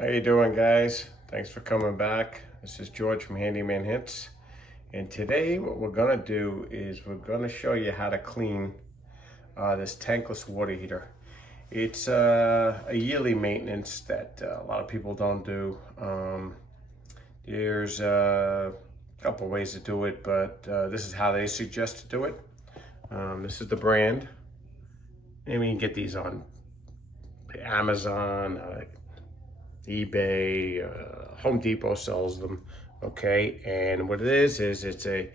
How you doing, guys? Thanks for coming back. This is George from Handyman Hits, and today what we're gonna do is we're gonna show you how to clean this tankless water heater. It's a yearly maintenance that a lot of people don't do. There's a couple ways to do it, but this is how they suggest to do it. This is the brand. And we can get these on Amazon, eBay, Home Depot sells them. Okay, and what it is it's a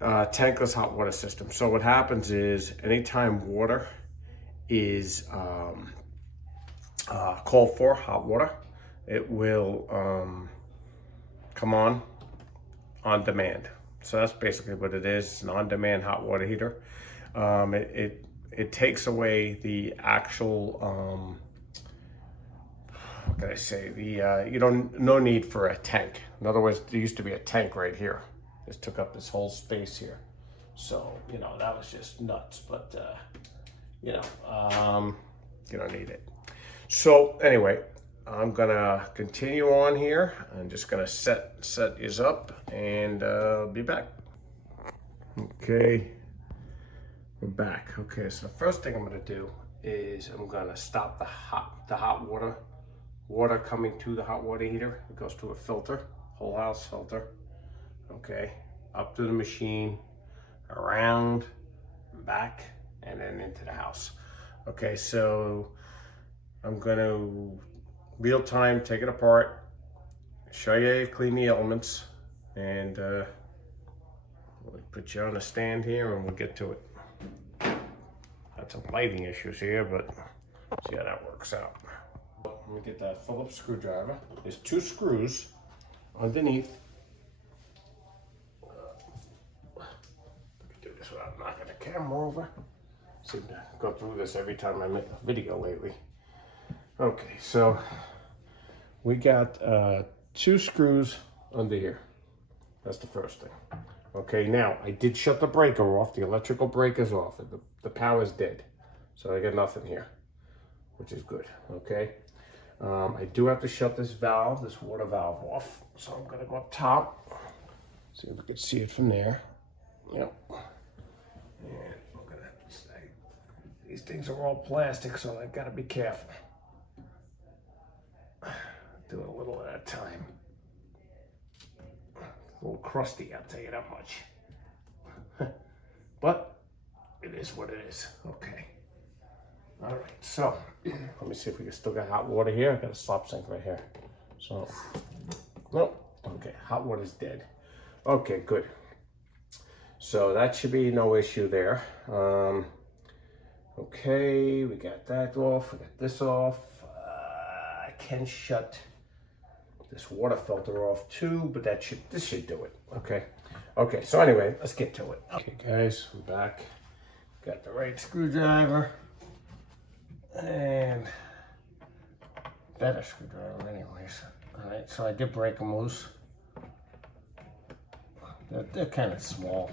tankless hot water system. So what happens is anytime water is called for, hot water, it will come on demand. So that's basically what it is. It's an on-demand hot water heater. It takes away the actual what can I say? No need for a tank. In other words, there used to be a tank right here. This took up this whole space here. So, that was just nuts, but, you don't need it. So anyway, I'm gonna continue on here. I'm just gonna set these up and be back. Okay, we're back. Okay, so the first thing I'm gonna do is I'm gonna stop the hot water coming to the hot water heater. It goes to a filter, whole house filter. Okay, up to the machine, around, back, and then into the house. Okay, so I'm gonna real time take it apart, show you how you clean the elements, and we'll put you on a stand here and we'll get to it. Had some lighting issues here, but see how that works out. Let me get that Phillips screwdriver. There's 2 screws underneath. Let me do this without knocking the camera over. Seem to go through this every time I make a video lately. Okay, so we got 2 screws under here. That's the first thing. Okay, now I did shut the breaker off. The electrical breaker's off. The power's dead. So I got nothing here, which is good, okay? I do have to shut this water valve off. So I'm gonna go up top, see if we can see it from there. Yep. And I'm gonna have to say, these things are all plastic, so I gotta be careful. Do it a little at a time. A little crusty, I'll tell you that much. But it is what it is, okay. All right, so let me see if we can still got hot water here. I've got a slop sink right here. So, nope, okay, hot water's dead. Okay, good. So that should be no issue there. Okay, we got that off, we got this off. I can shut this water filter off too, but this should do it, okay? Okay, so anyway, let's get to it. Okay, guys, we're back. Got the right screwdriver. And better screwdriver anyways. All right, so I did break them loose. They're kind of small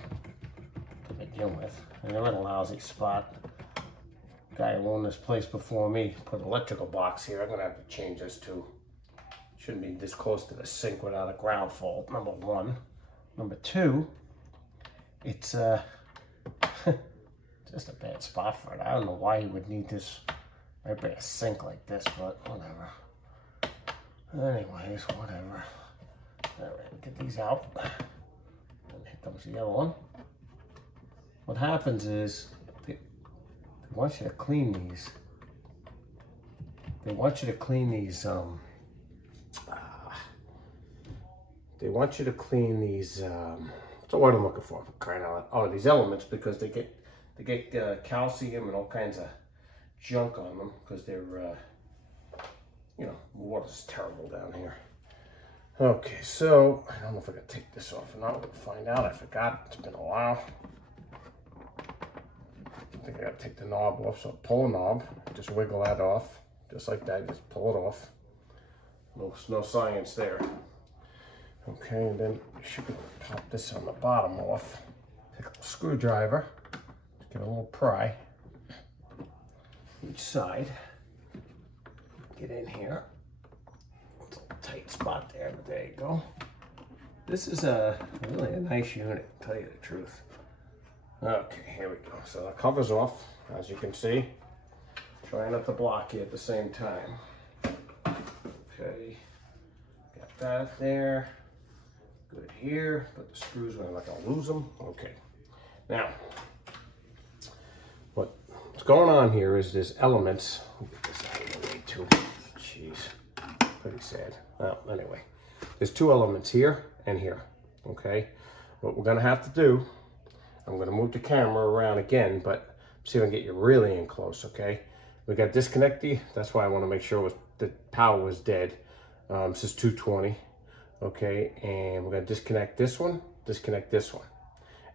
to begin with, and they're in a lousy spot. Guy who owned this place before me put an electrical box here. I'm gonna have to change this too. Shouldn't be this close to the sink without a ground fault, number 1. Number 2, it's just a bad spot for it. I don't know why you would need this right by a sink like this, but whatever. Anyways, whatever. All right, get these out. And here comes the other one. What happens is they want you to clean these. They want you to clean these. They want you to clean these. So what I'm looking for crying out loud. Oh, these elements, because they get calcium and all kinds of junk on them because they're, the water's terrible down here. Okay, so I don't know if I can take this off or not. We'll find out. I forgot. It's been a while. I think I gotta take the knob off. So pull a knob, just wiggle that off, just like that. Just pull it off. No science there. Okay, and then you should pop this on the bottom off. Take a screwdriver, give it a little pry. Each side. Get in here. spot there, but there you go. This is really a nice unit, to tell you the truth. Okay, here we go. So the cover's off, as you can see. Trying not to block you at the same time. Okay, got that there. Good here. Put the screws where I'm not gonna lose them. Okay. Now, what's going on here is there's elements. Let me get this out of the way too. Jeez, pretty sad. Well, anyway, there's two elements here and here. Okay, what we're gonna have to do, I'm gonna move the camera around again, but see if I can get you really in close. Okay, we got disconnect the. That's why I want to make sure the power was dead. This is 220. Okay, and we're gonna disconnect this one, disconnect this one.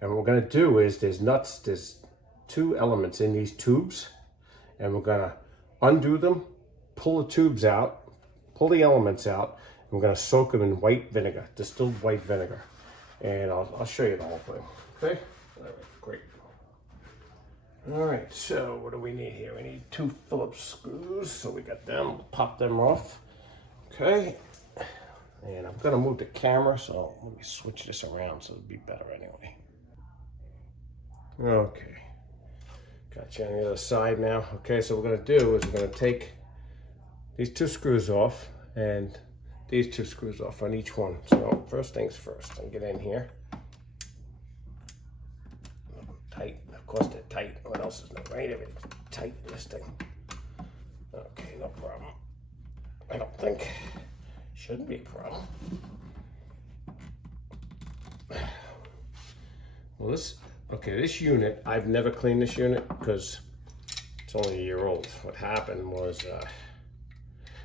And what we're gonna do is there's two elements in these tubes, and we're gonna undo them, pull the tubes out, pull the elements out, and we're gonna soak them in white vinegar, distilled white vinegar. And I'll show you the whole thing, okay? All right, great. All right, so what do we need here? We need 2 Phillips screws, so we got them, we'll pop them off, okay? And I'm gonna move the camera, so let me switch this around so it'll be better anyway. Okay, got you on the other side now. Okay, so what we're gonna do is we're gonna take these 2 screws off and these 2 screws off on each one. So first things first, I'll get in here. Tight, of course they're tight. What else is not right? Everything's tight in this thing. Okay, no problem. I don't think. Shouldn't be a problem. Well, this unit, I've never cleaned this unit because it's only a year old. What happened was,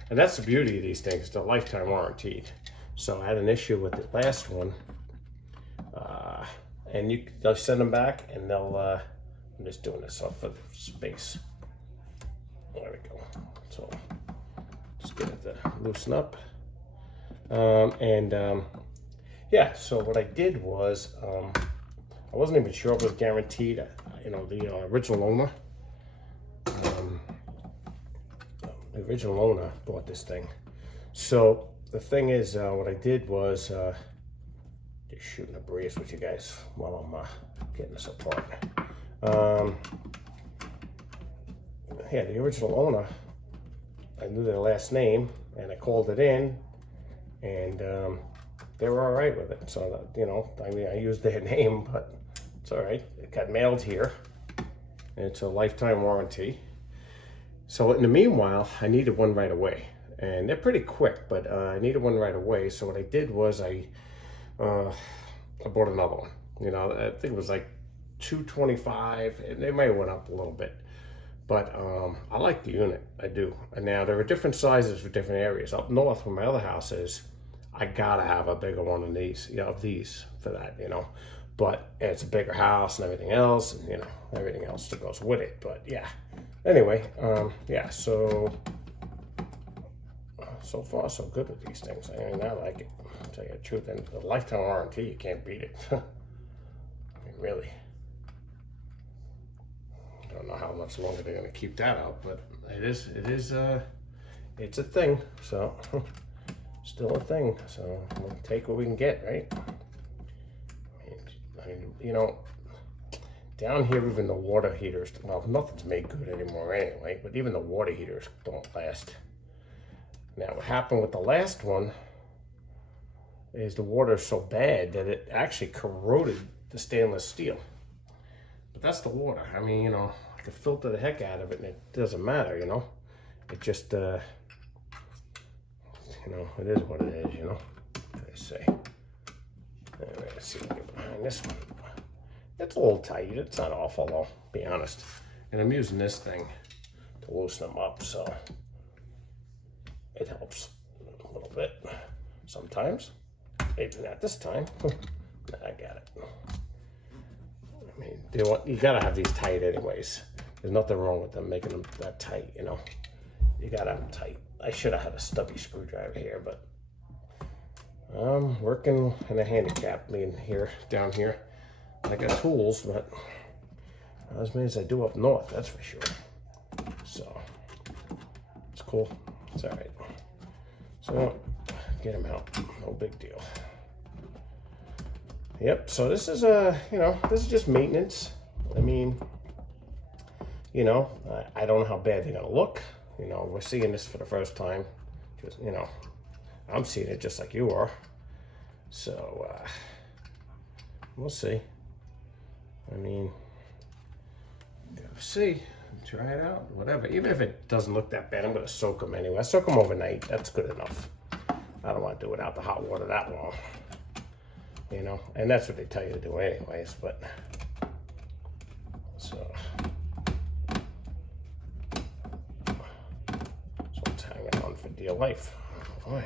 and that's the beauty of these things, they're lifetime warranted. So I had an issue with the last one, and they'll send them back, and they'll, I'm just doing this off of space. There we go. So just get it to loosen up. Yeah, so what I did was, I wasn't even sure if it was guaranteed. You know, the original owner, bought this thing. So the thing is, what I did was, just shooting a breeze with you guys while I'm getting this apart. Yeah, the original owner, I knew their last name, and I called it in, and they were all right with it. So that, you know, I mean, I used their name, but it's all right. It got mailed here, and it's a lifetime warranty. So in the meanwhile, I needed one right away, and they're pretty quick, but I needed one right away. So what I did was I bought another one. You know, I think it was like $225, and they may have went up a little bit. But I like the unit, I do. And now there are different sizes for different areas. Up north where my other house is, I gotta have a bigger one of these, you know, of these for that, you know. But it's a bigger house and everything else, and you know, everything else that goes with it. But yeah, anyway, yeah, so far so good with these things. I mean, I like it, to tell you the truth. And the lifetime warranty, you can't beat it. I mean, really. I don't know how much longer they're going to keep that out, but it's a thing. So still a thing. So we'll take what we can get, right? I mean, you know, down here, even the water heaters, well, nothing's made good anymore anyway, but even the water heaters don't last. Now, what happened with the last one is the water is so bad that it actually corroded the stainless steel. But that's the water. I mean, you know, I could filter the heck out of it and it doesn't matter, you know. It just, you know, it is what it is, you know. What I say. Anyway, let's see if we get behind this one. It's a little tight. It's not awful, though, to be honest. And I'm using this thing to loosen them up, so it helps a little bit sometimes. Maybe not this time. I got it. I mean, you gotta have these tight anyways. There's nothing wrong with them making them that tight, you know. You gotta have them tight. I should have had a stubby screwdriver here, but I'm working in a handicap being here, down here. I got tools, but not as many as I do up north, that's for sure. So it's cool. It's all right. So get him out. No big deal. Yep, so this is this is just maintenance. I mean, I don't know how bad they're gonna look. We're seeing this for the first time. Just, I'm seeing it just like you are. So, we'll see. I mean, gotta see. Try it out, whatever. Even if it doesn't look that bad, I'm gonna soak them anyway. I soak them overnight. That's good enough. I don't want to do it without the hot water that long. And that's what they tell you to do anyways, but so it's hanging on for dear life. Oh boy.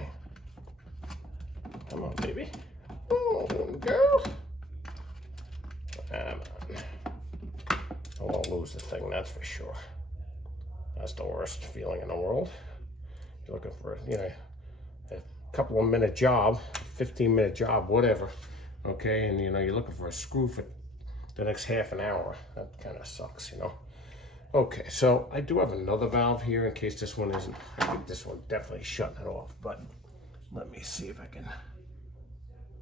Come on, baby. Oh, girl. Come on. I won't lose the thing, that's for sure. That's the worst feeling in the world. You're looking for, a couple of minute job, 15-minute job, whatever. Okay, and you're looking for a screw for the next half an hour. That kind of sucks, Okay, so I do have another valve here in case this one isn't. I think this one definitely shutting it off, but let me see if I can.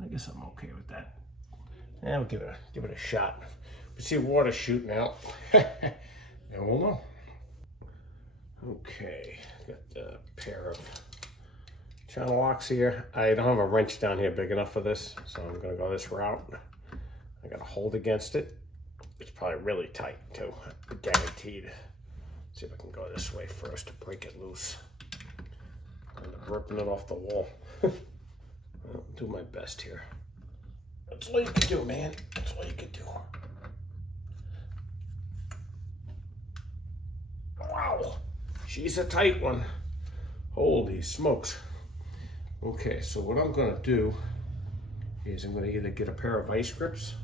I guess I'm okay with that. Yeah, we'll give it a shot. We see water shooting out, and we'll know. Okay, got a pair of channel locks here. I don't have a wrench down here big enough for this, so I'm gonna go this route. I got to hold against it. It's probably really tight too, guaranteed. Let's see if I can go this way first to break it loose. I'm ripping it off the wall. I'll do my best here. That's all you can do, man. That's all you can do. Wow, she's a tight one. Holy smokes. Okay, so what I'm gonna do is I'm gonna either get a pair of vice grips.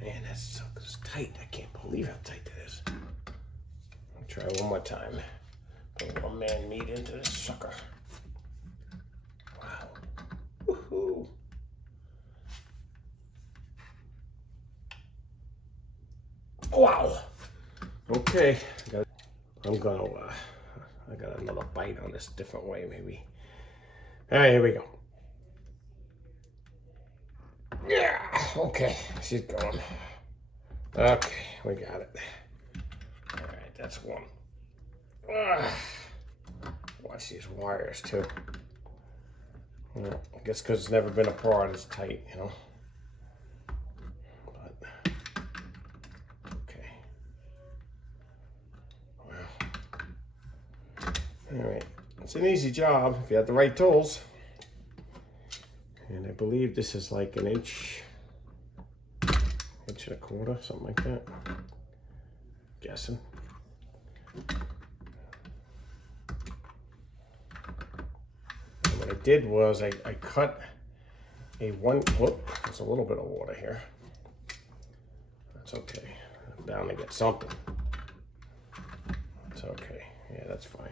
Man, that's tight. I can't believe how tight that is. I'll try one more time. Put a little man meat into this sucker. Wow. Woohoo. Wow. Okay. I got another bite on this different way, maybe. All right, here we go. Yeah, okay, she's going. Okay, we got it. All right, that's one. Watch these wires too. Well, I guess because it's never been a prod, it's tight, But, okay. Wow. All right, it's an easy job if you have the right tools. And I believe this is like an inch and a quarter, something like that. Guessing. And what I did was I cut a whoop, there's a little bit of water here. That's okay. I'm bound to get something. That's okay. Yeah, that's fine.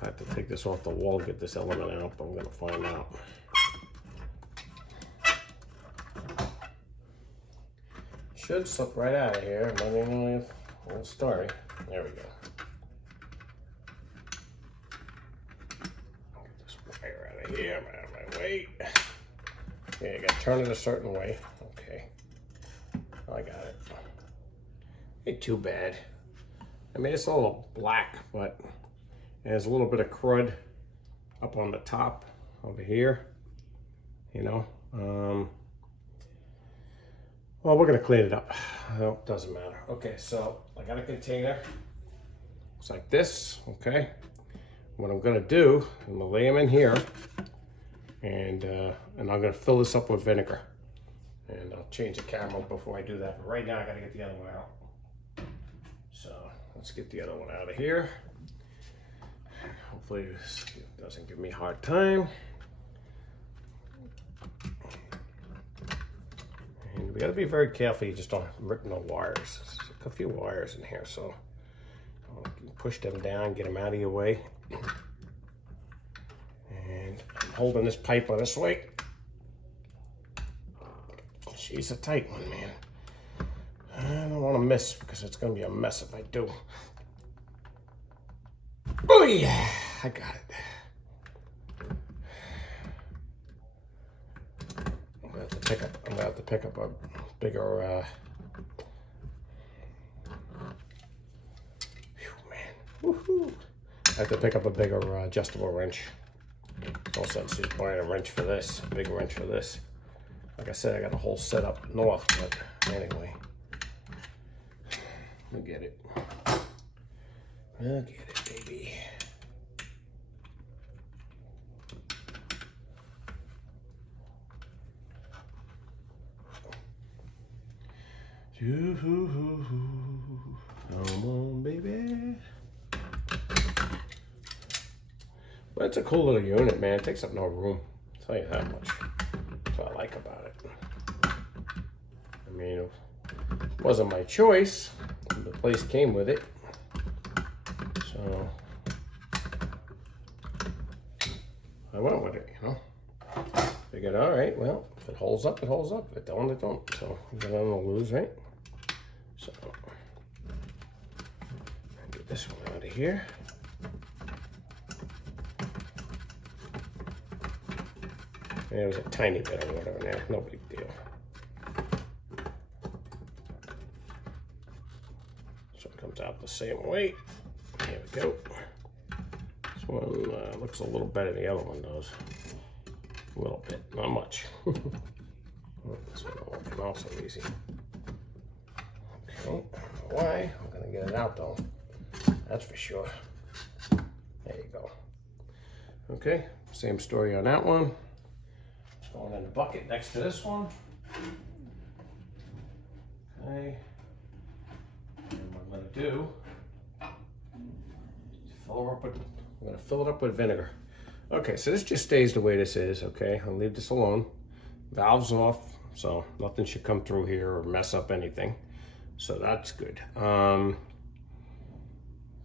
I have to take this off the wall, get this element out, but I'm going to find out. Should slip right out of here. Let me know a little story. There we go. Get this wire out of here. I'm out of my way. Yeah, you got to turn it a certain way. Okay. I got it. Ain't too bad. I mean, it's a little black, but there's a little bit of crud up on the top over here, Well, we're gonna clean it up. No, doesn't matter. Okay, so I got a container. It's like this, okay? What I'm gonna do, I'm gonna lay them in here, and I'm gonna fill this up with vinegar. And I'll change the camera before I do that, but right now I gotta get the other one out. So let's get the other one out of here. Hopefully this doesn't give me a hard time. And we got to be very careful you just don't rip no wires. There's a few wires in here, so push them down, get them out of your way. And I'm holding this pipe on this way. She's a tight one, man. I don't want to miss because it's going to be a mess if I do. Oh yeah, I got it. I'm gonna have to pick up a bigger woohoo. I have to pick up a bigger adjustable wrench. No sense just buying a wrench for this, a big wrench for this. Like I said, I got a whole setup north, but anyway. We'll get it. We'll get it, baby. Come on, baby. But it's a cool little unit, man. It takes up no room. I'll tell you that much. That's what I like about it. I mean, it wasn't my choice. The place came with it. So I went with it, you know. Figured, all right, well, if it holds up, it holds up. If it don't, it don't. So you got nothing to lose, right? So get this one out of here. There was a tiny bit of water in there, no big deal. So it comes out the same way. Here we go. This one looks a little better than the other one does. A little bit, not much. Oh, this one will come out so easy. Okay, I don't know why. I'm gonna get it out though. That's for sure. There you go. Okay, same story on that one. Going in the bucket next to this one. Okay. And what I'm gonna do, I'm gonna fill it up with vinegar. Okay, so this just stays the way this is, okay? I'll leave this alone. Valve's off, so nothing should come through here or mess up anything. So that's good.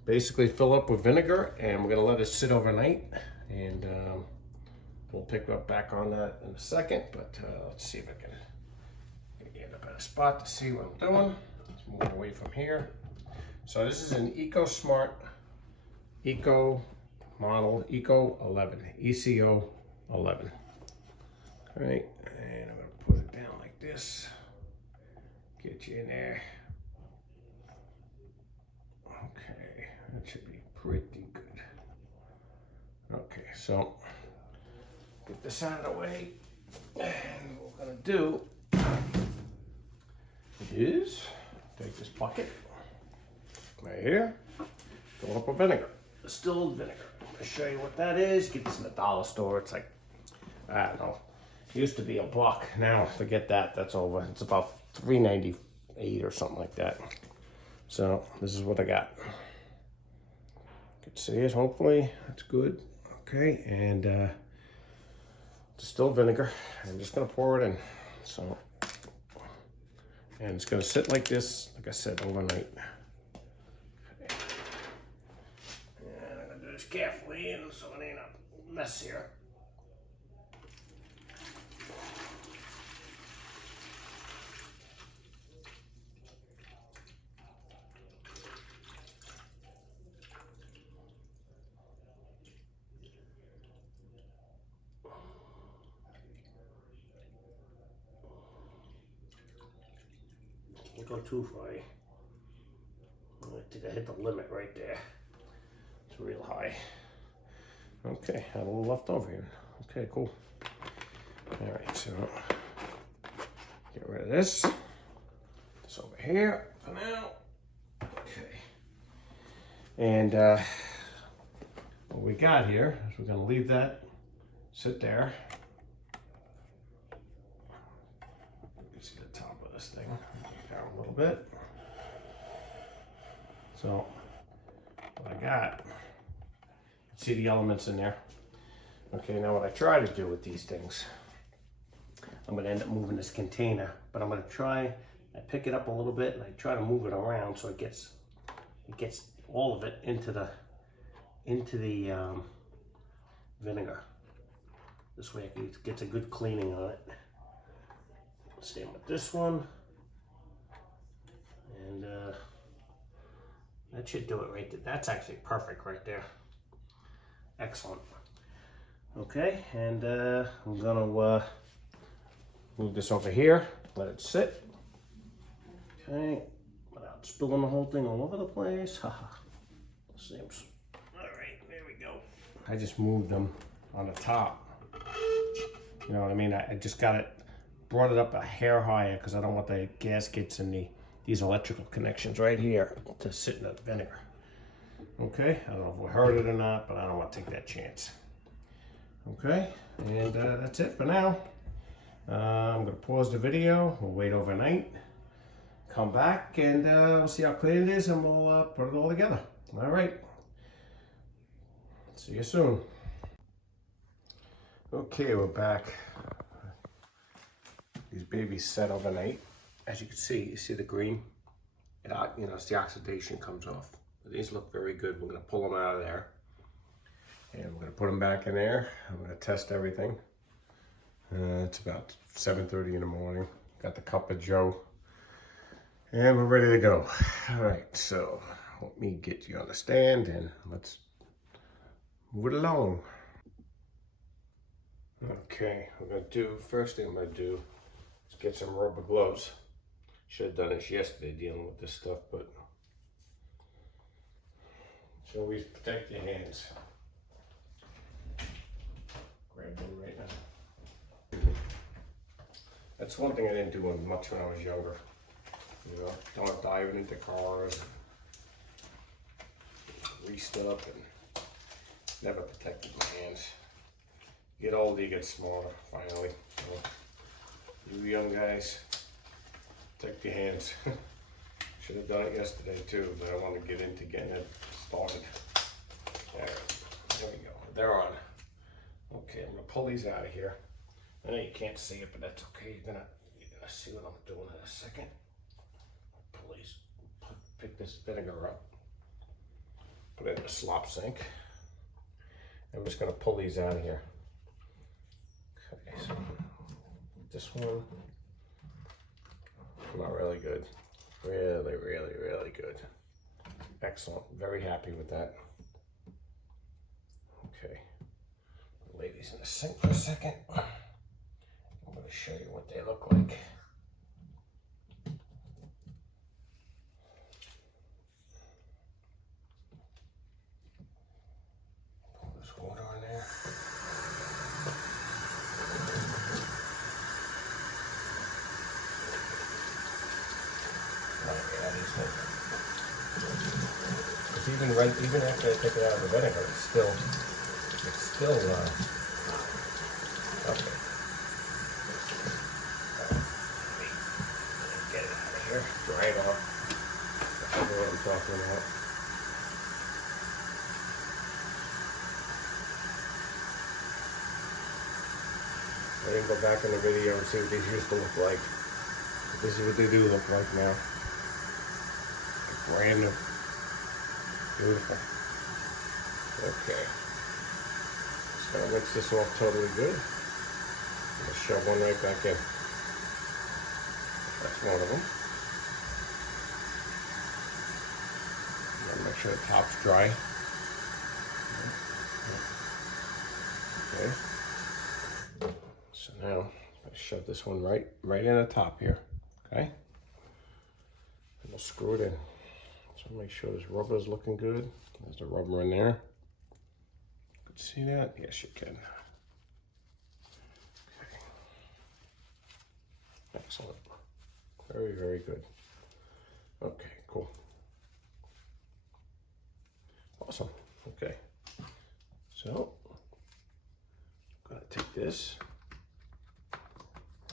Basically fill up with vinegar and we're gonna let it sit overnight, and we'll pick up back on that in a second, but let's see if I can get in a better spot to see what I'm doing. Let's move away from here. So this is an Eco model, Eco 11, ECO 11. All right, and I'm gonna put it down like this. Get you in there. Okay, that should be pretty good. Okay, so get this out of the way, and what we're gonna do is take this bucket right here, fill it up with vinegar, distilled vinegar. I'll show you what that is. Get this in the dollar store. It's like, I don't know, it used to be $1. Now forget that, that's over. It's about $3.98 or something like that. So this is what I got. You can see it, hopefully. That's good. Okay, and distilled vinegar. I'm just gonna pour it in. So, and it's gonna sit like this, like I said, overnight. Okay. And I'm gonna do this carefully, and so it ain't a mess here. Don't go too far. I think I hit the limit right there. It's real high. Okay, had a little left over here. Okay, cool. All right, so get rid of this. This over here for now. Okay. And what we got here is we're gonna leave that sit there. You can see the top of this thing down a little bit. So what I got, see the elements in there. Okay, now what I try to do with these things, I'm gonna end up moving this container, but I'm gonna try, I pick it up a little bit and I try to move it around so it gets all of it into the vinegar. This way it gets a good cleaning on it. Same with this one. And that should do it right there. That's actually perfect right there. Excellent. Okay, and I'm gonna move this over here, let it sit. Okay, without spilling the whole thing all over the place. Haha. Seems. All right, there we go. I just moved them on the top. You know what I mean? I just got it, brought it up a hair higher because I don't want the gaskets and these electrical connections right here to sit in the vinegar. Okay, I don't know if we heard it or not, but I don't want to take that chance. Okay, and that's it for now. I'm gonna pause the video, we'll wait overnight, come back, and we'll see how clean it is, and we'll put it all together. All right, see you soon. Okay, we're back. These babies set overnight. As you can see, you see the green? It's the oxidation comes off. These look very good. We're gonna pull them out of there. And we're gonna put them back in there. I'm gonna test everything. It's about 7:30 in the morning. Got the cup of Joe. And we're ready to go. All right, so let me get you on the stand and let's move it along. Okay, first thing I'm gonna do is get some rubber gloves. Should have done this yesterday dealing with this stuff, but so always protect your hands. Grab them right now. That's one thing I didn't do much when I was younger. You know, don't dive into cars, re-stuff, and never protected my hands. You get older, you get smarter, finally. So, you young guys, protect your hands. Should have done it yesterday too, but I want to get into getting it started. There we go, they're on. Okay, I'm gonna pull these out of here. I know you can't see it, but that's okay. You're gonna see what I'm doing in a second. Pull these, pick this vinegar up, put it in the slop sink. I'm just gonna pull these out of here. Okay, so this one came out really good. Really, really, really good. Excellent. Very happy with that. Okay. Lay these in the sink for a second. I'm going to show you what they look like. Pour this water in there. Because even after I take it out of the vinegar, it's still okay. Get it out of here, dry it off. I know what I'm talking about. I didn't go back in the video and see what these used to look like. But this is what they do look like now. Brand new. Beautiful. Okay. Just gonna mix this off totally good. I'm gonna shove one right back in. That's one of them. Make sure the top's dry. Okay. So now I'm gonna shove this one right in the top here. Okay. And we'll screw it in. So make sure this rubber is looking good. There's the rubber in there. You can see that? Yes, you can. Okay. Excellent. Very, very good. Okay, cool. Awesome. Okay. So, I'm gonna take this.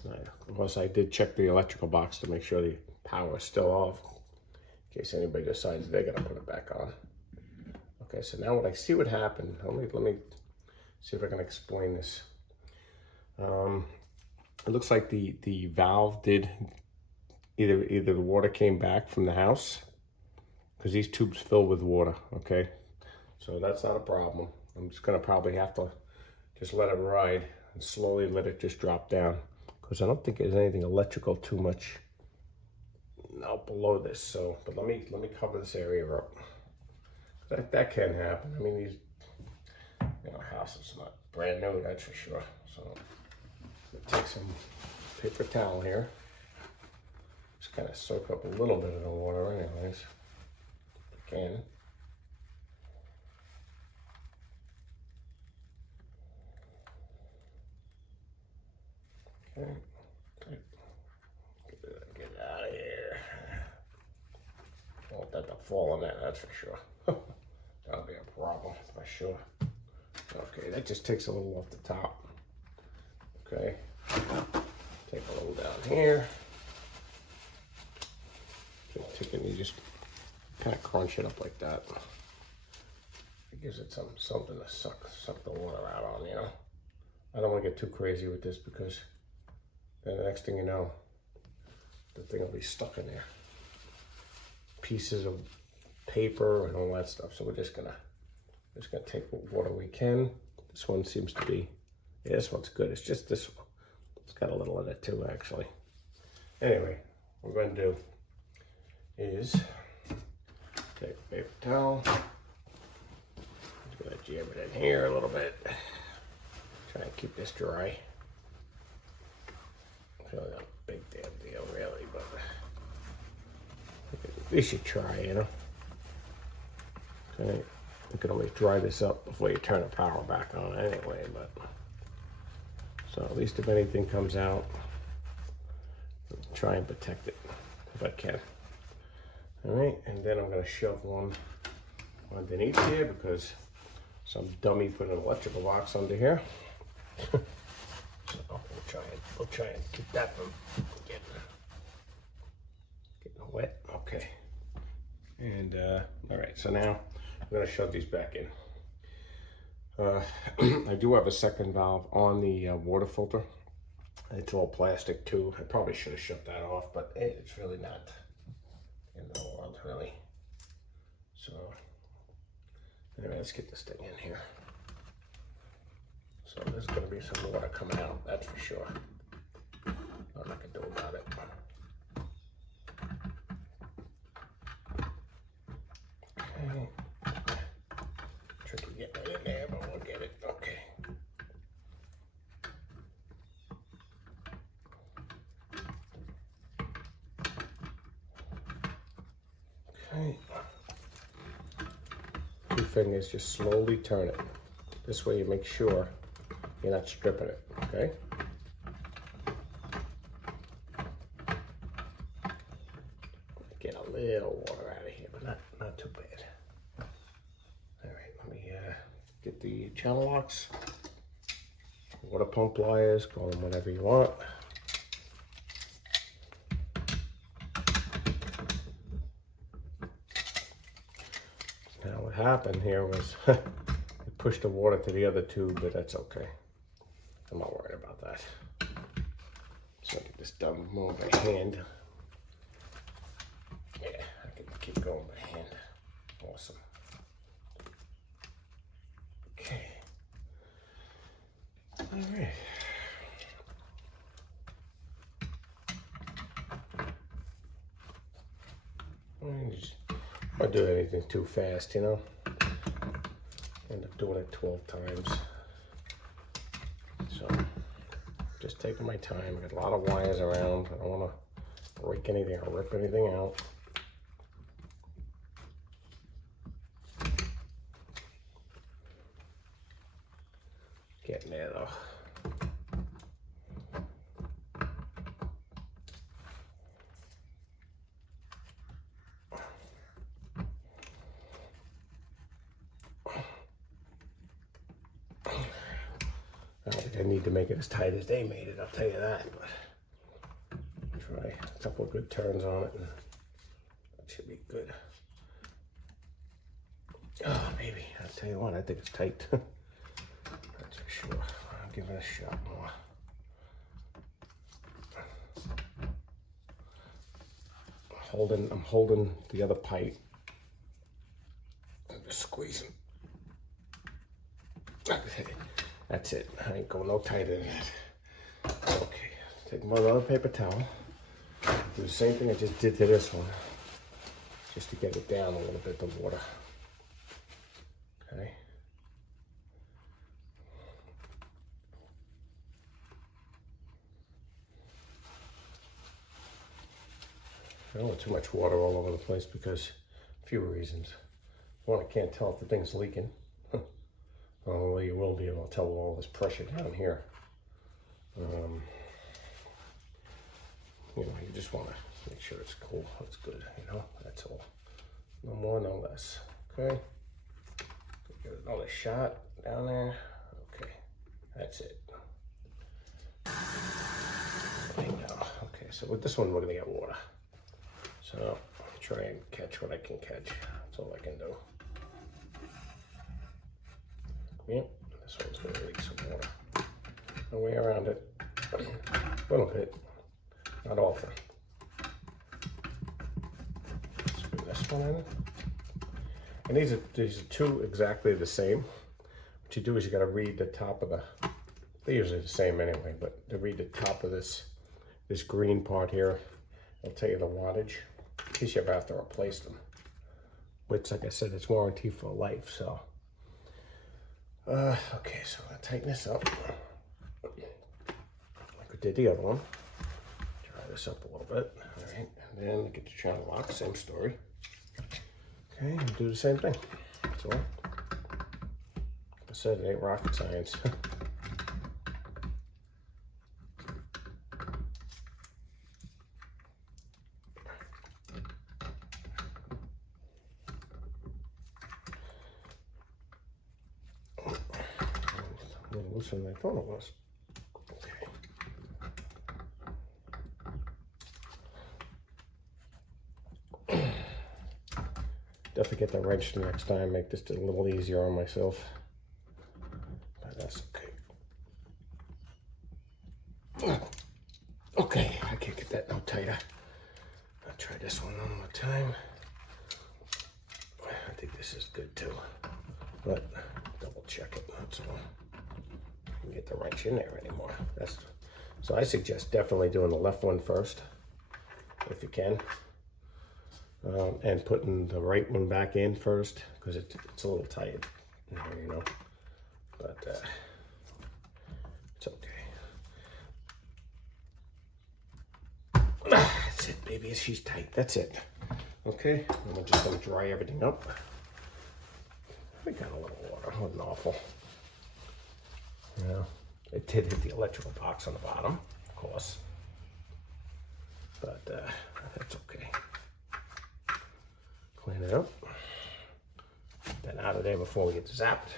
Of course, I did check the electrical box to make sure the power is still off, in case anybody decides they're gonna put it back on. Okay, so now what I see what happened, let me see if I can explain this. It looks like the valve did, either the water came back from the house, because these tubes fill with water, okay? So that's not a problem. I'm just gonna probably have to just let it ride and slowly let it just drop down, because I don't think there's anything electrical too much out below this. So, but let me cover this area up. That can happen. I mean, You know, our house is not brand new, that's for sure. So we'll take some paper towel here. Just kind of soak up a little bit of the water anyways, if you can. Okay, good. Get out of here. Don't want that to fall in there, that's for sure. That'll be a problem for sure. Okay, that just takes a little off the top. Okay, take a little down here. You just kind of crunch it up like that. It gives it something to suck the water out on, you know. I don't want to get too crazy with this because then the next thing you know, the thing will be stuck in there. Pieces of paper and all that stuff. So we're just gonna take what water we can. This one seems to be, yeah, this one's good. It's just this one. It's got a little in it too, actually. Anyway, what we're going to do is take a paper towel. Just going to jam it in here a little bit. Try and keep this dry. It's really not a big damn deal, really, but we should try, you know. Okay, you can always dry this up before you turn the power back on anyway, but so at least if anything comes out, I'll try and protect it if I can. All right, and then I'm gonna shove one underneath here because some dummy put an electrical box under here. So we'll try and keep that from getting wet. Okay. And all right, so now I'm gonna shove these back in. I do have a second valve on the water filter. It's all plastic too. I probably should have shut that off, but it's really not in the world, really. So anyway, let's get this thing in here. So there's gonna be some water coming out, that's for sure. Nothing I can do about it. Okay. Tricky getting it in there, but we'll get it. Okay. Okay. Two fingers, just slowly turn it. This way you make sure you're not stripping it, okay? Get a little water out of here, but not too bad. All right, let me get the channel locks, water pump pliers, call them whatever you want. Now what happened here was I pushed the water to the other tube, but that's okay. I'm not worried about that. So I get this done more by hand. Yeah, I can keep going by hand. Awesome. Okay. All right. I don't do anything too fast, you know. End up doing it 12 times. So, just taking my time. I got a lot of wires around. I don't want to break anything or rip anything out. Getting there though. I don't think I need to make it as tight as they made it, I'll tell you that, but try a couple of good turns on it and that should be good. Oh, baby, I'll tell you what, I think it's tight. That's for sure. I'll give it a shot more. I'm holding the other pipe. I'm just squeezing. Okay. That's it. I ain't going no tighter than that. Okay, take my other paper towel. Do the same thing I just did to this one. Just to get it down a little bit, the water. Okay. want too much water all over the place because a few reasons. One, I can't tell if the thing's leaking. Although you will be able to tell with all this pressure down here. You know, you just want to make sure it's cool, it's good, you know, that's all. No more, no less. Okay. Give it another shot down there. Okay, that's it. There you go. Okay, so with this one, we're gonna get water. So I'll try and catch what I can catch. That's all I can do. Yep, this one's gonna leak some water. No way around it. A little bit, not often. Screw this one in. And these are two exactly the same. What you do is you gotta read the top of the, they're usually the same anyway, but to read the top of this green part here, it'll tell you the wattage in case you ever have to replace them. Which, like I said, it's warranty for life, so. Okay, so I'm gonna tighten this up. Like we did the other one. Dry this up a little bit. All right, and then get the channel lock, same story. Okay, and do the same thing. So, like I said, it ain't rocket science. A little looser than I thought it was. Okay. Definitely get the wrench the next time, make this a little easier on myself. But that's okay. Okay, I can't get that no tighter. I'll try this one more time. I think this is good too. But double check it, that's all. I can get the wrench in there anymore. So I suggest definitely doing the left one first, if you can. And putting the right one back in first, because it's a little tight, you know, but it's okay. That's it, baby, she's tight, that's it. Okay, and we're just gonna dry everything up. We got a little water, wasn't awful. You know, it did hit the electrical box on the bottom, of course, but that's okay. Clean it up. Get that out of there before we get zapped.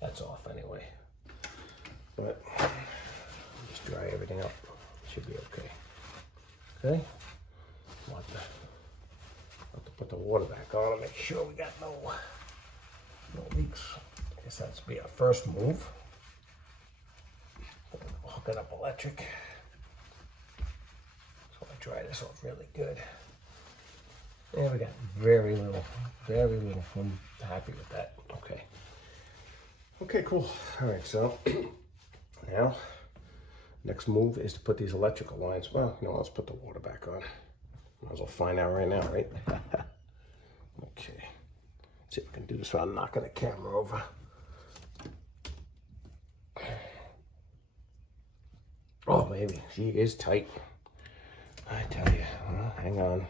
That's off anyway. But just dry everything up. Should be okay. Okay. Want to put the water back on and make sure we got no leaks. I guess that's be our first move. Hook it up electric. So I dry this off really good. Yeah, we got very little. I'm happy with that. Okay. Okay, cool. All right, so now next move is to put these electrical lines. Well, you know, let's put the water back on. Might as well find out right now, right? Okay. Let's see if we can do this without knocking the camera over. Oh, baby, she is tight. I tell you. Well, hang on.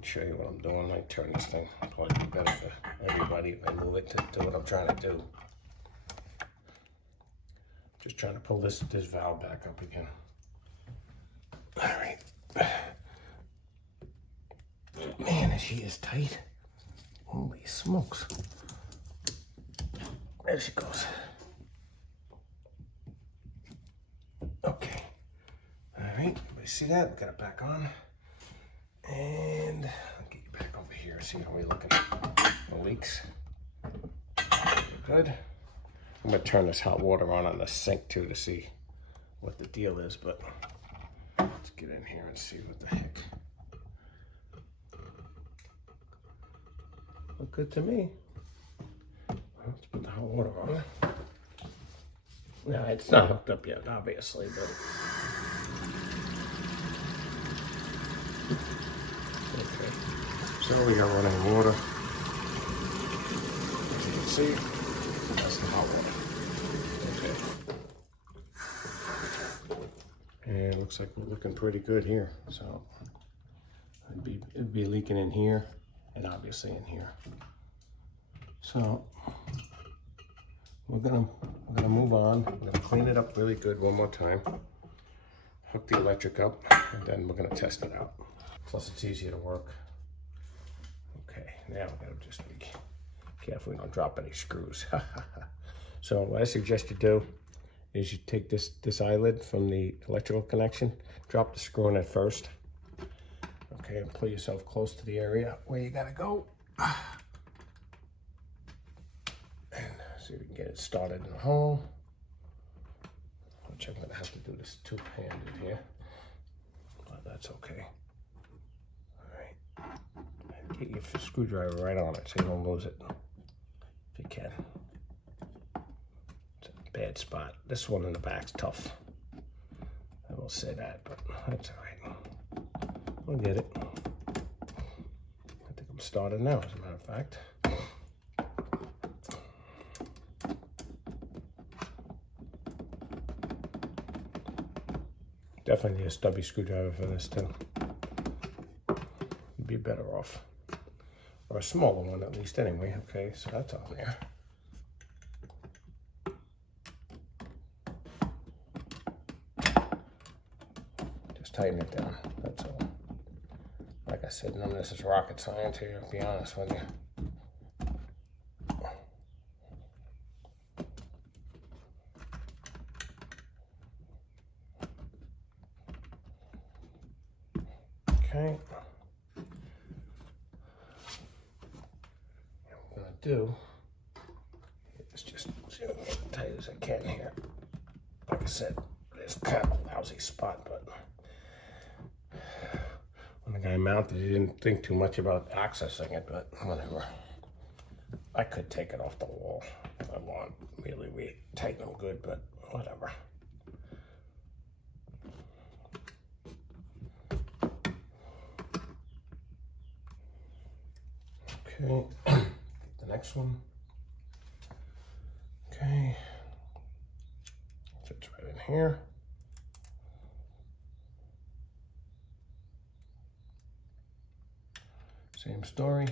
Show you what I'm doing. I might turn this thing. Probably be better for everybody if I move it to do what I'm trying to do. Just trying to pull this valve back up again. All right. Man, she is tight. Holy smokes. There she goes. Okay. All right. Everybody see that? We got it back on. And I'll get you back over here, see how we're looking at the leaks. Good. I'm gonna turn this hot water on the sink too to see what the deal is, but let's get in here and see what the heck. Look good to me. Let's put the hot water on. No, it's not hooked up yet, obviously, but. Okay, so we got running water. As you can see, that's the hot water. Okay. And we're looks like we're looking pretty good here. So it'd be leaking in here and obviously in here. So we're gonna move on. We're gonna clean it up really good one more time. Hook the electric up, and then we're gonna test it out. Plus it's easier to work. Okay, now we gotta just be careful we don't drop any screws. So what I suggest you do is you take this eyelid from the electrical connection, drop the screw in it first. Okay, and pull yourself close to the area where you gotta go. And see if we can get it started in the hole. Which I'm gonna have to do this two-handed here, but that's okay. All right, and get your screwdriver right on it so you don't lose it, if you can. It's a bad spot. This one in the back's tough. I will say that, but that's all right. We'll get it. I think I'm started now, as a matter of fact. Definitely need a stubby screwdriver for this too. You'd be better off. Or a smaller one at least anyway. Okay, so that's on there. Just tighten it down, that's all. Like I said, none of this is rocket science here, to be honest with you. Okay. What I'm gonna do is just see if I can get as tight as I can here. Like I said, it's kind of a lousy spot, but when the guy mounted, he didn't think too much about accessing it, but whatever. I could take it off the wall if I want. Really, we tighten them good, but whatever. Okay, the next one. Okay, fits right in here. Same story.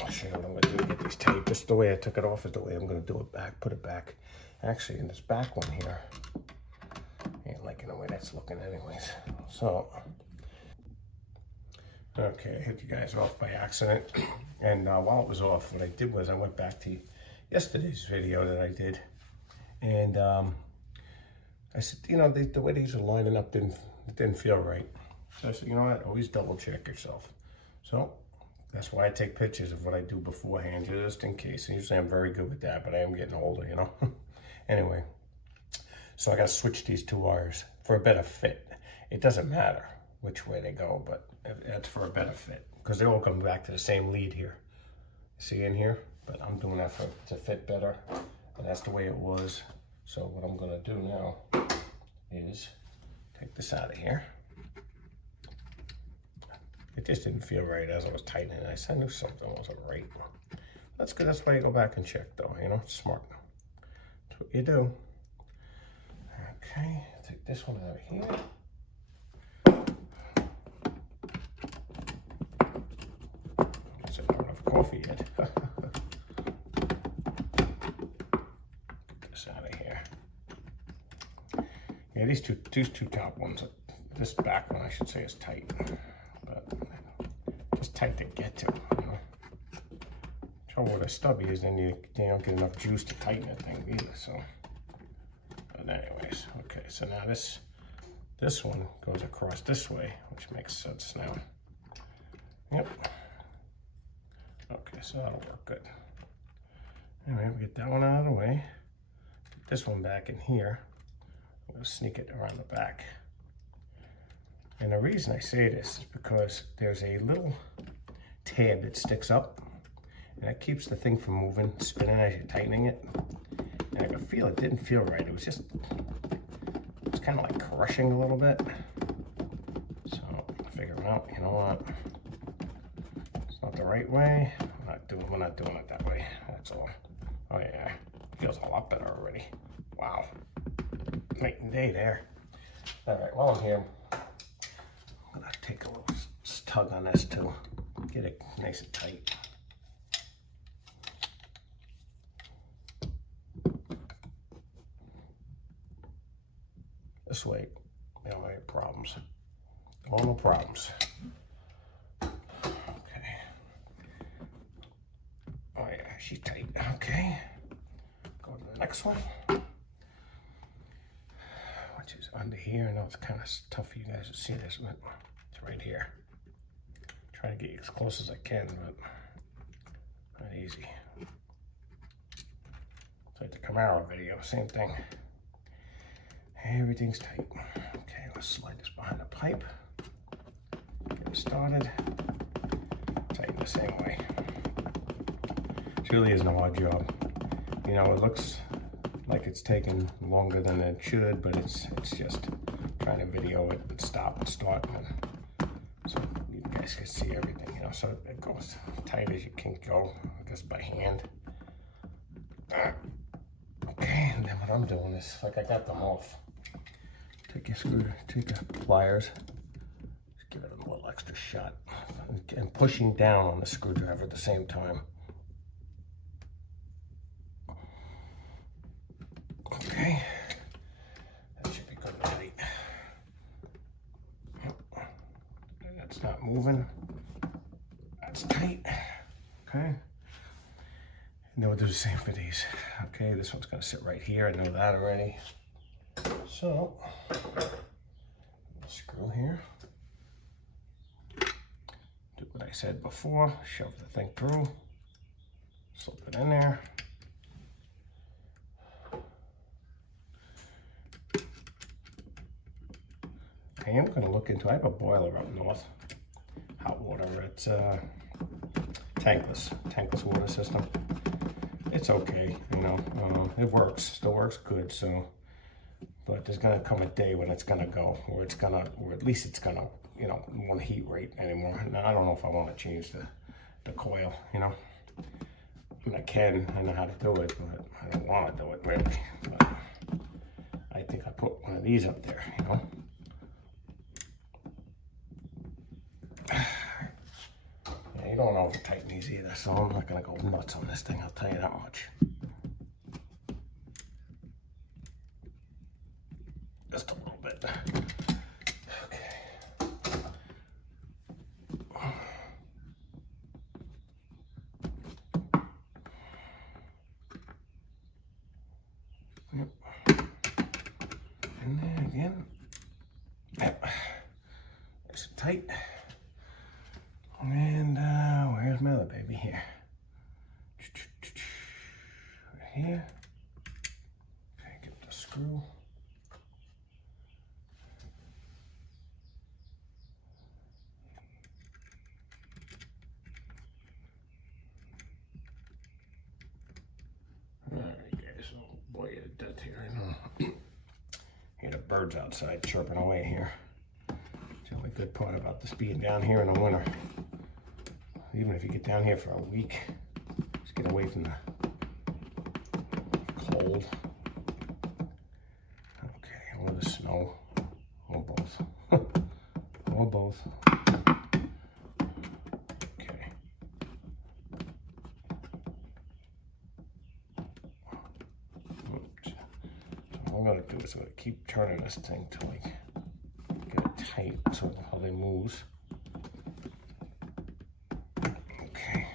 I'll show you what I'm going to do to get these tight. Just the way I took it off is the way I'm going to do it back, put it back. Actually, in this back one here, I ain't liking the way that's looking anyways. So, okay, I hit you guys off by accident. And while it was off, what I did was I went back to yesterday's video that I did. And I said, you know, the way these are lining up didn't feel right. So I said, you know what, always double check yourself. So that's why I take pictures of what I do beforehand, just in case. And usually I'm very good with that, but I am getting older, you know. Anyway, so I got to switch these two wires for a better fit. It doesn't matter which way they go, but that's for a better fit because they all come back to the same lead here. See in here? But I'm doing that to fit better, and that's the way it was. So what I'm gonna do now is take this out of here. It just didn't feel right as I was tightening it. I knew something wasn't right. That's good. That's why you go back and check, though. You know, it's smart. That's what you do. Okay, take this one out of here. Guess I don't have coffee yet. Get this out of here. Yeah, these two top ones, this back one I should say is tight, but just tight to get to. You know? Trouble with a stubby is then you don't get enough juice to tighten that thing either. So, but anyways, okay. So now this one goes across this way, which makes sense now. Yep. Okay, so that'll work good. Anyway, we get that one out of the way. Put this one back in here. I'm gonna sneak it around the back And the reason I say this is because there's a little tab that sticks up, and it keeps the thing from moving, spinning as you're tightening it. And I could feel it didn't feel right. It was kind of like crushing a little bit. So I figured out, you know what? It's not the right way. We're not doing it that way. That's all. Oh yeah, feels a lot better already. Wow, night and day there. All right, while I'm here, I'm gonna take a little tug on this to get it nice and tight. This way, we don't have any problems. Oh, no problems. Okay. Oh yeah, she's tight. Okay. Go to the next one. Which is under here. I know it's kind of tough for you guys to see this, but it's right here. Try to get you as close as I can, but not easy. It's like the Camaro video, same thing. Everything's tight. Okay, let's slide this behind the pipe. Get it started. Tighten the same way. It really isn't a hard job. You know, it looks like it's taking longer than it should, but it's just trying to video it and stop and start, and so you guys can see everything. You know, so it goes tight as you can go, just by hand. Okay, and then what I'm doing is, like, I got them off. Take your pliers, just give it a little extra shot, and pushing down on the screwdriver at the same time. Okay, that should be good already. That's not moving. That's tight. Okay. And then we'll do the same for these. Okay, this one's gonna sit right here. I know that already. So, screw here. Do what I said before. Shove the thing through. Slip it in there. Okay, I'm going to look into. I have a boiler up north. Hot water. It's Tankless water system. It's okay, you know. It works. Still works good. So. But there's gonna come a day when it's gonna go, or at least it's gonna, you know, won't heat rate anymore. Now, I don't know if I want to change the coil, you know. I mean, I know how to do it, but I don't want to do it really. But I think I put one of these up there, you know. Yeah, you don't know to tighten these either, so I'm not gonna go nuts on this thing. I'll tell you that much. Just a little bit. Okay. Yep. And then again. Yep. Nice and tight. And where's my other baby here? Right here. Okay, get the screw. Hear the birds outside chirping away here. It's the only good part about this being down here in the winter. Even if you get down here for a week, just get away from the cold. Okay, or the snow, or both. Or both. Okay. What I'm gonna do is I'm gonna keep turning this thing till I get it tight so how they moves. Okay.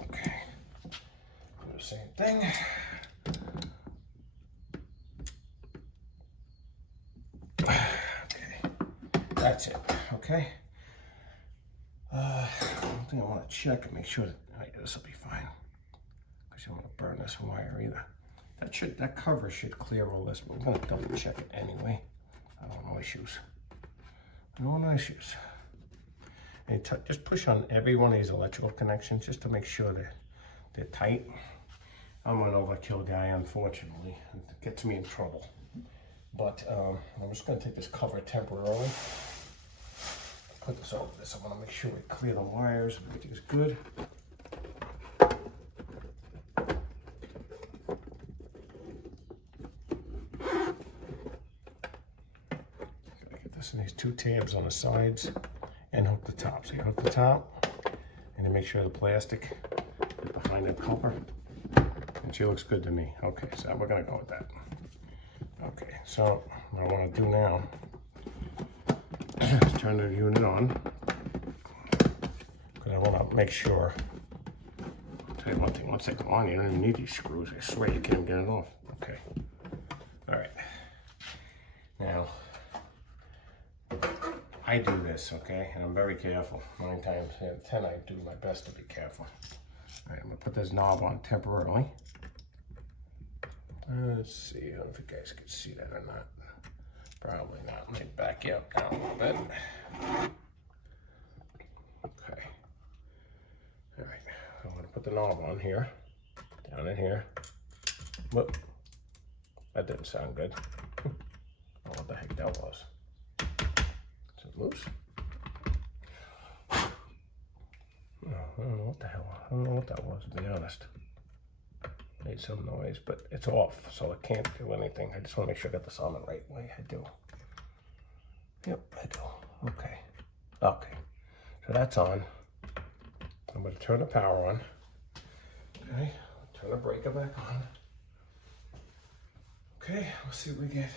Okay. Do the same thing. Okay. That's it. Okay. One thing I want to check and make sure that this will be fine, because you don't want to burn this wire either. that cover should clear all this, but we're gonna double check it anyway. No issues. No issues. And just push on every one of these electrical connections just to make sure that they're tight. I'm an overkill guy, unfortunately. It gets me in trouble. But I'm just gonna take this cover temporarily. Put this over this. I wanna make sure we clear the wires. Everything's good. And these two tabs on the sides and hook the top. So you hook the top and then make sure the plastic is behind the cover. And she looks good to me. Okay, so we're gonna go with that. Okay, so what I want to do now is turn the unit on because I want to make sure. I'll tell you one thing, once they go on, you don't even need these screws. I swear you can't get it off. Okay, all right. Now, I do this, okay, and I'm very careful. 9 times out of 10, I do my best to be careful. All right, I'm gonna put this knob on temporarily. Let's see if you guys can see that or not. Probably not. Let me back you up down a little bit. Okay. All right, I'm gonna put the knob on here, down in here. Whoop, that didn't sound good. I don't know what the heck that was. Loose. I don't know what the hell. I don't know what that was, to be honest. Made some noise, but it's off, so I can't do anything. I just want to make sure I got this on the right way. I do. Yep, I do. Okay. Okay. So that's on. I'm going to turn the power on. Okay. Turn the breaker back on. Okay. Let's see what we get.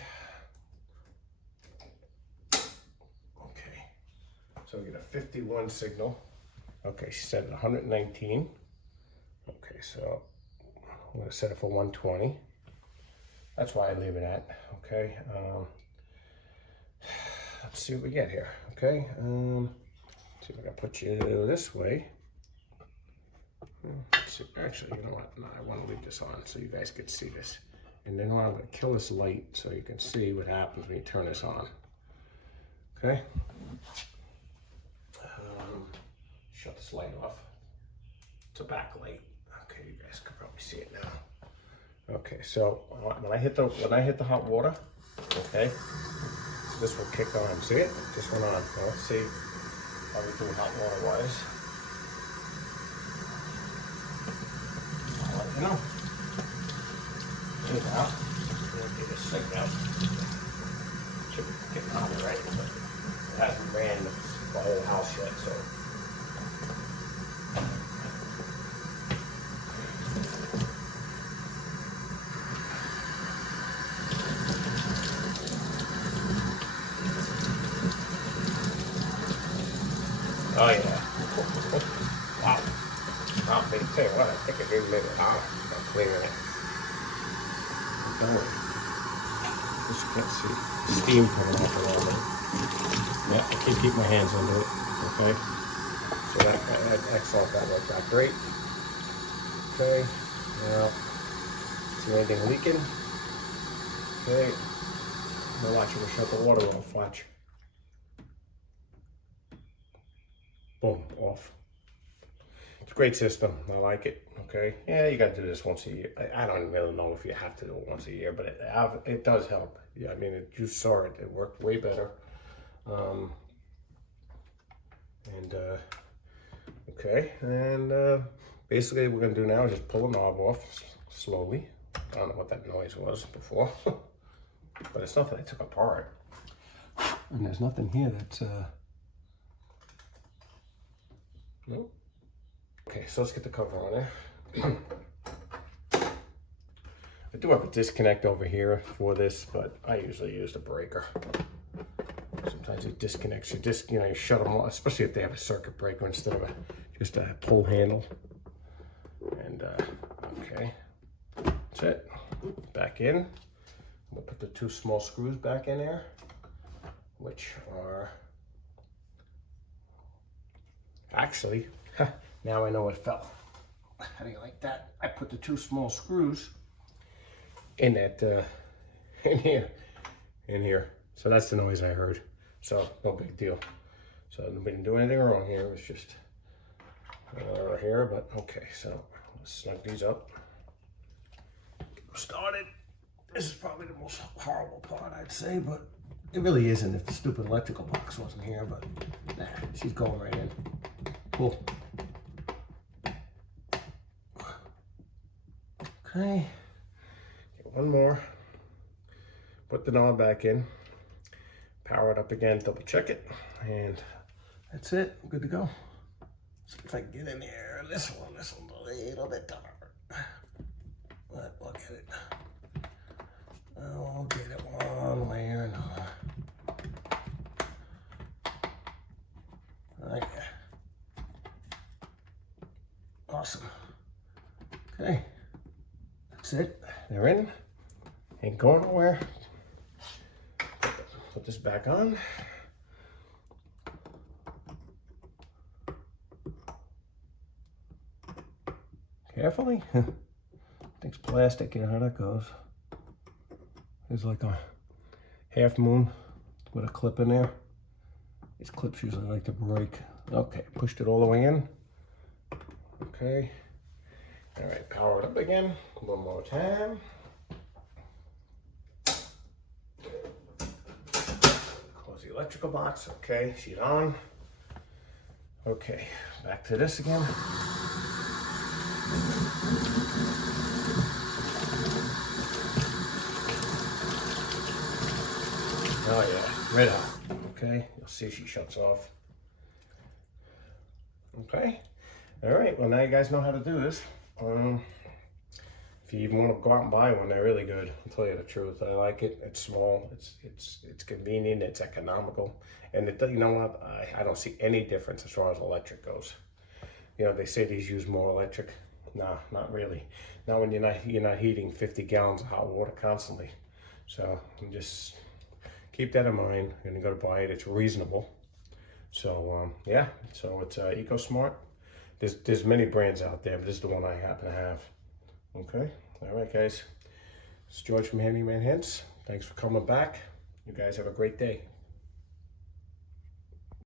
So we get a 51 signal. Okay, she set it 119. Okay, so I'm gonna set it for 120. That's why I leave it at, okay? Let's see what we get here, okay? See if I can put you this way. Let's see. Actually, you know what? No, I wanna leave this on so you guys can see this. And then I'm gonna kill this light so you can see what happens when you turn this on, okay? Shut this light off. It's a backlight. Okay, you guys can probably see it now. Okay, so when I hit the hot water, okay, this will kick on. See it? Just went on. Now let's see how we do hot water wise. I'll let you know. Anyhow, we'll get this thing out. Should be getting on already, but it hasn't ran the whole house yet, so. Oh yeah. Wow. I'll tell you what, I think it even made it hotter. I'm cleaning it. I'm done. As you can't see, steam coming off around it. Yeah, I can keep my hands under it. Okay. So that's excellent. That worked out great. Okay. Now, see anything leaking? Okay. Now watch, we'll shut the water off. Watch. Boom, off. It's a great system. I like it. Okay. Yeah, you got to do this once a year. I don't really know if you have to do it once a year, but it does help. Yeah, I mean, you saw it. It worked way better. Okay. And basically, what we're gonna do now is just pull the knob off slowly. I don't know what that noise was before, but it's nothing I took apart. And there's nothing here that's no. Okay, so let's get the cover on there. I do have a disconnect over here for this, but I usually use the breaker. Sometimes it disconnects. You shut them off, especially if they have a circuit breaker instead of just a pull handle. And okay, that's it. Back in. We'll put the 2 small screws back in there, which are actually, now I know it fell. How do you like that? I put the 2 small screws in that, in here. So that's the noise I heard. So no big deal. So nobody didn't do anything wrong here. It was just here, but okay. So let's snug these up. Get started. This is probably the most horrible part, I'd say, but it really isn't if the stupid electrical box wasn't here, but nah, she's going right in. Cool. Okay, get one more. Put the knob back in. Power it up again, double check it, and that's it. I'm good to go. See if I can get in there. This one's a little bit dark. But look at it. I'll get it one layer and like that. Awesome. Okay, that's it. They're in. Ain't going nowhere. Put this back on. Carefully. Thing's plastic, you know how that goes. There's like a half moon with a clip in there. These clips usually like to break. Okay, pushed it all the way in. Okay. All right, power it up again. One more time. Close the electrical box. Okay, she's on. Okay, back to this again. Oh yeah, red hot. Okay, you'll see she shuts off. Okay, all right. Well, now you guys know how to do this. If you even want to go out and buy one, they're really good. I'll tell you the truth. I like it. It's small. It's convenient. It's economical, and it, you know what? I don't see any difference as far as electric goes. You know, they say these use more electric. Nah, not really. Not when you're not heating 50 gallons of hot water constantly. So just keep that in mind. You're gonna go to buy it. It's reasonable. So yeah. So it's EcoSmart. There's many brands out there, but this is the one I happen to have. Okay. All right, guys. It's George from Handyman Hints. Thanks for coming back. You guys have a great day.